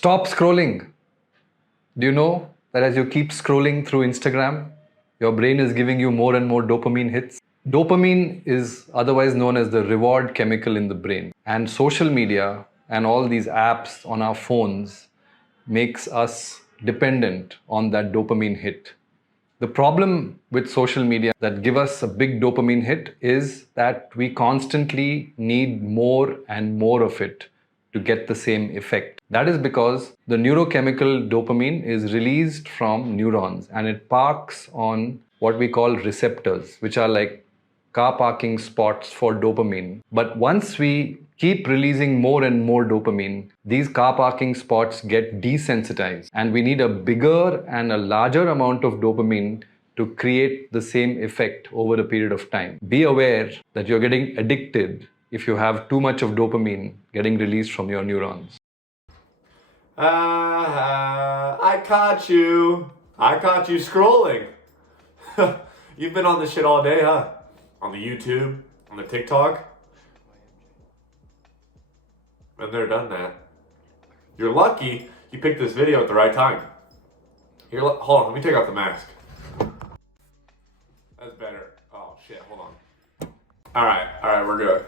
Stop scrolling. Do you know that as you keep scrolling through Instagram, your brain is giving you more and more dopamine hits? Dopamine is otherwise known as the reward chemical in the brain. And social media and all these apps on our phones makes us dependent on that dopamine hit. The problem with social media that give us a big dopamine hit is that we constantly need more and more of it to get the same effect. That is because the neurochemical dopamine is released from neurons and it parks on what we call receptors, which are like car parking spots for dopamine. But once we keep releasing more and more dopamine, these car parking spots get desensitized, and we need a bigger and a larger amount of dopamine to create the same effect over a period of time. Be aware that you're getting addicted if you have too much of dopamine getting released from your neurons. I caught you. I caught you scrolling. You've been on this shit all day, huh? On the YouTube, on the TikTok. Been there, done that. You're lucky you picked this video at the right time. Hold on, let me take off the mask. That's better. Oh shit, hold on. Alright, we're good.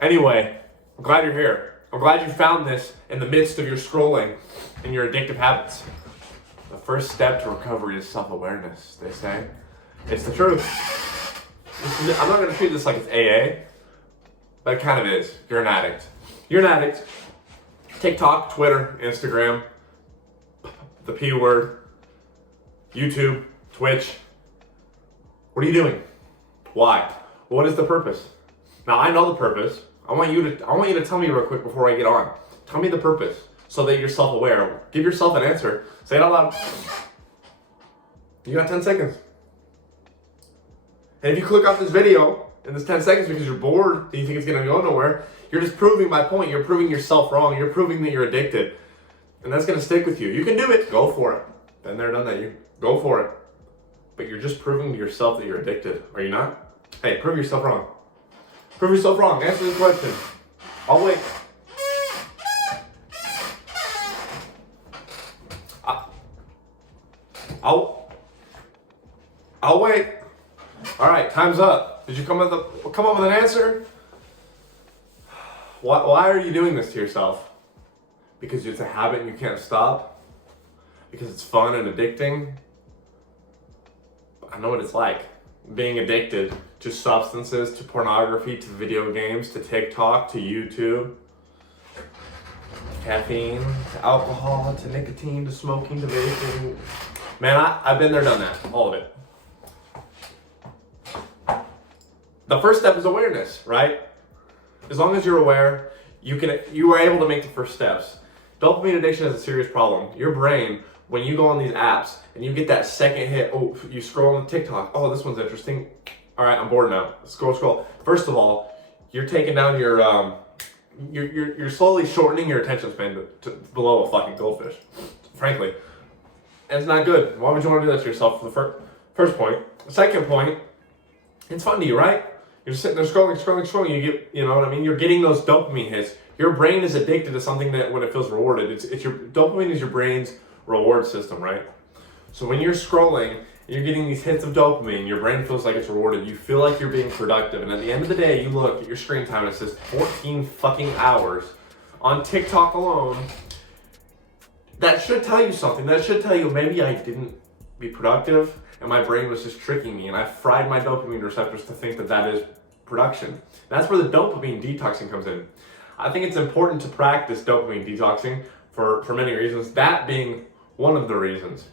Anyway, I'm glad you're here. I'm glad you found this in the midst of your scrolling and your addictive habits. The first step to recovery is self-awareness, they say. It's the truth. I'm not going to treat this like it's AA, but it kind of is. You're an addict. You're an addict. TikTok, Twitter, Instagram, the P word, YouTube, Twitch. What are you doing? Why? What is the purpose? Now I know the purpose. I want you to tell me real quick before I get on. Tell me the purpose so that you're self-aware. Give yourself an answer. Say it out loud. You got 10 seconds. And if you click off this video in this 10 seconds because you're bored and you think it's gonna go nowhere, you're just proving my point. You're proving yourself wrong. You're proving that you're addicted. And that's gonna stick with you. You can do it. Go for it. Been there, done that. You go for it. But you're just proving to yourself that you're addicted. Are you not? Hey, prove yourself wrong. Prove yourself wrong. Answer this question. I'll wait. I'll wait. All right, time's up. Did you come up with an answer? Why are you doing this to yourself? Because it's a habit and you can't stop? Because it's fun and addicting? I know what it's like. Being addicted to substances, to pornography, to video games, to TikTok, to YouTube, caffeine, to alcohol, to nicotine, to smoking, to vaping. Man, I've been there, done that, all of it. The first step is awareness, right? As long as you're aware, you are able to make the first steps. Dopamine addiction is a serious problem. Your brain, when you go on these apps and you get that second hit, oh, you scroll on TikTok, oh, this one's interesting. All right, I'm bored now. Scroll. First of all, you're taking down you're slowly shortening your attention span to below a fucking goldfish, frankly. And it's not good. Why would you want to do that to yourself for the first point? The second point, it's fun to you, right? You're sitting there scrolling. You get, you know what I mean? You're getting those dopamine hits. Your brain is addicted to something that when it feels rewarded, it's your dopamine is your brain's reward system, right? So when you're scrolling, you're getting these hits of dopamine, your brain feels like it's rewarded, you feel like you're being productive, and at the end of the day, you look at your screen time and it says 14 fucking hours on TikTok alone. That should tell you something. That should tell you maybe I didn't be productive and my brain was just tricking me and I fried my dopamine receptors to think that that is production. That's where the dopamine detoxing comes in. I think it's important to practice dopamine detoxing for many reasons, that being one of the reasons.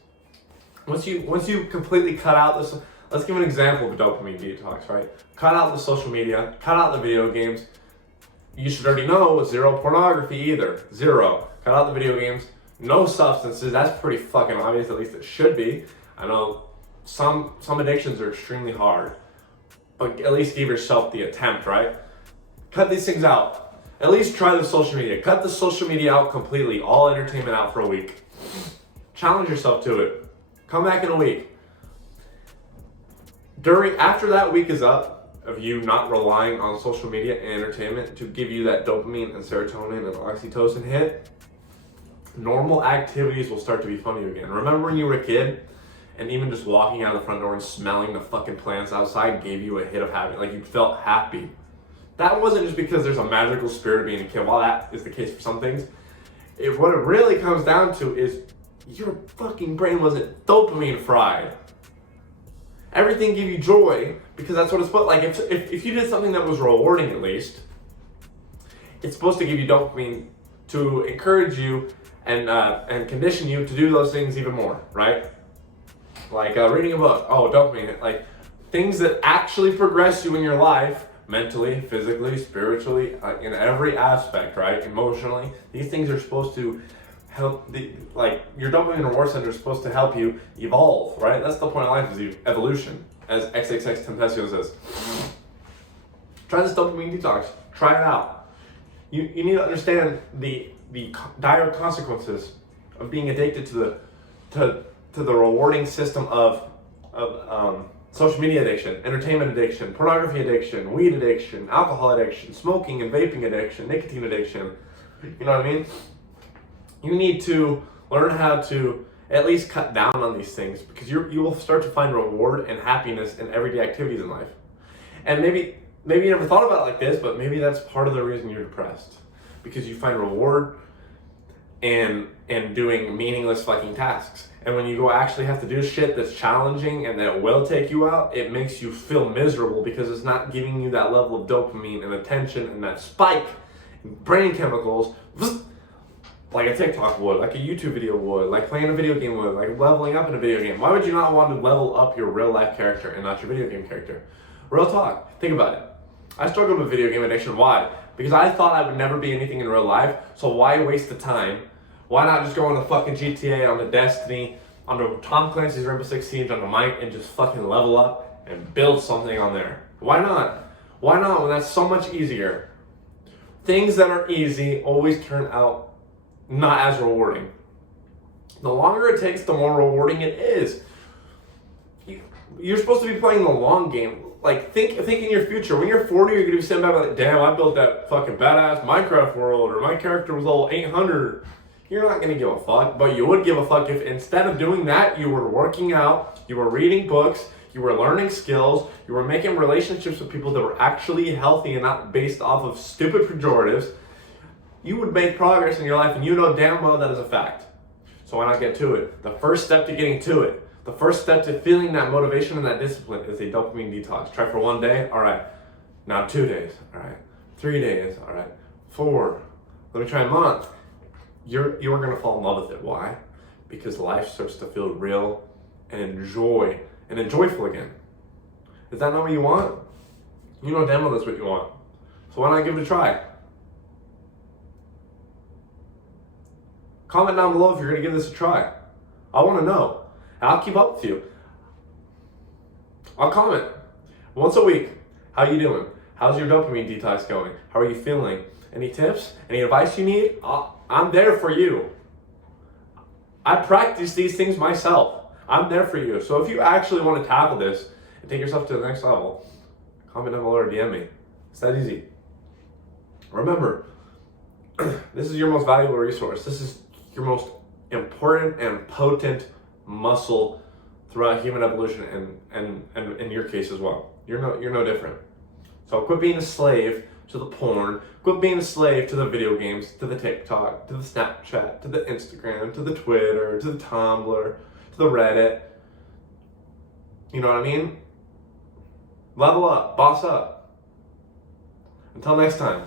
Once you completely cut out this, let's give an example of a dopamine detox, right? Cut out the social media, cut out the video games. You should already know zero pornography either, zero. Cut out the video games, no substances, that's pretty fucking obvious, at least it should be. I know some addictions are extremely hard, but at least give yourself the attempt, right? Cut these things out. At least try the social media. Cut the social media out completely, all entertainment out for a week. Challenge yourself to it. Come back in a week. After that week is up, of you not relying on social media and entertainment to give you that dopamine and serotonin and oxytocin hit, normal activities will start to be fun to you again. Remember when you were a kid and even just walking out of the front door and smelling the fucking plants outside gave you a hit of happiness, like you felt happy. That wasn't just because there's a magical spirit of being a kid. While that is the case for some things, what it really comes down to is your fucking brain wasn't dopamine fried. Everything gave you joy because that's what it's supposed. Like if you did something that was rewarding, at least, it's supposed to give you dopamine to encourage you and condition you to do those things even more, right? Like reading a book. Oh, dopamine. Like things that actually progress you in your life, mentally, physically, spiritually, in every aspect, right? Emotionally. These things are supposed to help, like your dopamine reward center is supposed to help you evolve, right? That's the point of life, is evolution, as XXX Tentacion says. Try this dopamine detox. Try it out. You need to understand the dire consequences of being addicted to the rewarding system of social media addiction, entertainment addiction, pornography addiction, weed addiction, alcohol addiction, smoking and vaping addiction, nicotine addiction. You know what I mean? You need to learn how to at least cut down on these things, because you will start to find reward and happiness in everyday activities in life. And maybe you never thought about it like this, but maybe that's part of the reason you're depressed, because you find reward and doing meaningless fucking tasks. And when you go actually have to do shit that's challenging and that will take you out, it makes you feel miserable because it's not giving you that level of dopamine and attention and that spike in brain chemicals like a TikTok would, like a YouTube video would, like playing a video game would, like leveling up in a video game. Why would you not want to level up your real life character and not your video game character? Real talk. Think about it. I struggled with video game addiction. Why? Because I thought I would never be anything in real life, so why waste the time? Why not just go on the fucking GTA, on the Destiny, on the Tom Clancy's Rainbow Six Siege, on the mic, and just fucking level up and build something on there? Why not? Why not when that's so much easier? Things that are easy always turn out not as rewarding. The longer it takes, the more rewarding it is. You're supposed to be playing the long game. Like, think in your future. When you're 40, you're going to be sitting back like, damn, I built that fucking badass Minecraft world, or my character was level 800. You're not going to give a fuck, but you would give a fuck if instead of doing that, you were working out, you were reading books, you were learning skills, you were making relationships with people that were actually healthy and not based off of stupid pejoratives. You would make progress in your life, and you know damn well that is a fact. So why not get to it? The first step to getting to it, the first step to feeling that motivation and that discipline is a dopamine detox. Try for 1 day, all right. Now 2 days, all right. 3 days, all right. 4, let me try a month. You are gonna fall in love with it. Why? Because life starts to feel real and joyful again. Is that not what you want? You know damn well that's what you want. So why not give it a try? Comment down below if you're gonna give this a try. I wanna know. And I'll keep up with you. I'll comment once a week. How you doing? How's your dopamine detox going? How are you feeling? Any tips? Any advice you need? I'm there for you. I practice these things myself. I'm there for you. So if you actually want to tackle this and take yourself to the next level, comment down below or DM me. It's that easy. Remember, this is your most valuable resource. This is your most important and potent muscle throughout human evolution, and in your case as well. You're no different. So quit being a slave to the porn, quit being a slave to the video games, to the TikTok, to the Snapchat, to the Instagram, to the Twitter, to the Tumblr, to the Reddit. You know what I mean? Level up, boss up. Until next time.